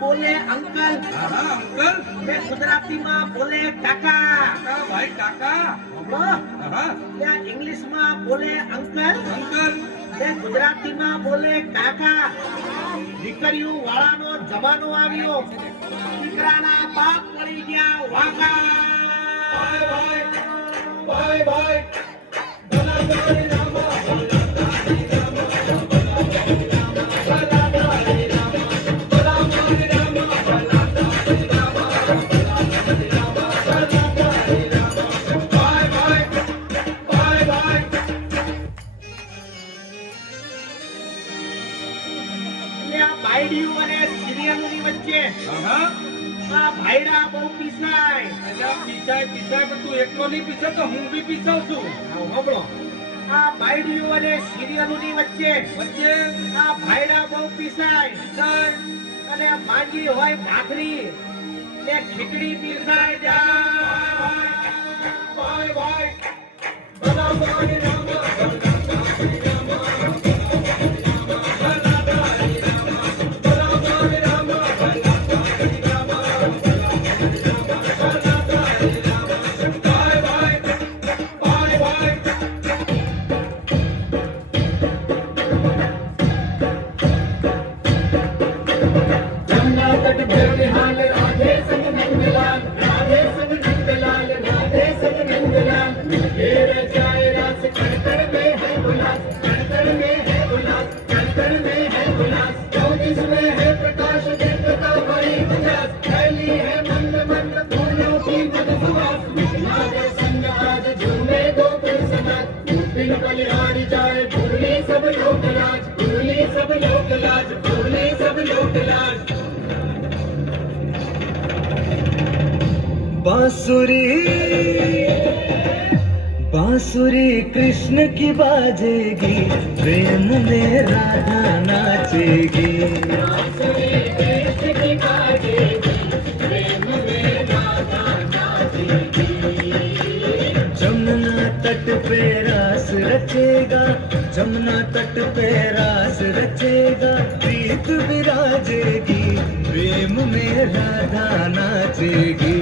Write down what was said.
બોલે અંકલ. હા અંકલ. બે ગુજરાતીમાં બોલે કાકા. કાકા ભાઈ કાકા. હા. બે ઇંગ્લિશમાં બોલે અંકલ. અંકલ. બે ગુજરાતીમાં બોલે કાકા. દીકરીઓ વાળાનો જમાનો આવ્યો. દીકરાના બાપ પડી ગયા વાકા. ભાઈ ભાઈ ભાઈ ભાઈ ભાઈડા બહુ પીસાય. પીસાય પણ તું એકલો નહીં પીસે તો હું બી પીસાવ છું. સાંભળો, આ બાયડીઓ અને સિરિયલોની વચ્ચે આ ભાઈડા બહુ પીસાય અને માંગી હોય ભાખરી ને ખીચડી પીસાય જાય. ભાઈ ભાઈ बांसुरी कृष्ण की बाजेगी, प्रेम में राधा नाचेगी. बांसुरी कृष्ण की बाजेगी, प्रेम में राधा नाचेगी. जमुना तट पे रास रचेगा, जमुना तट पे रास रचेगा. प्रीत विराजेगी, प्रेम में राधा नाचेगी.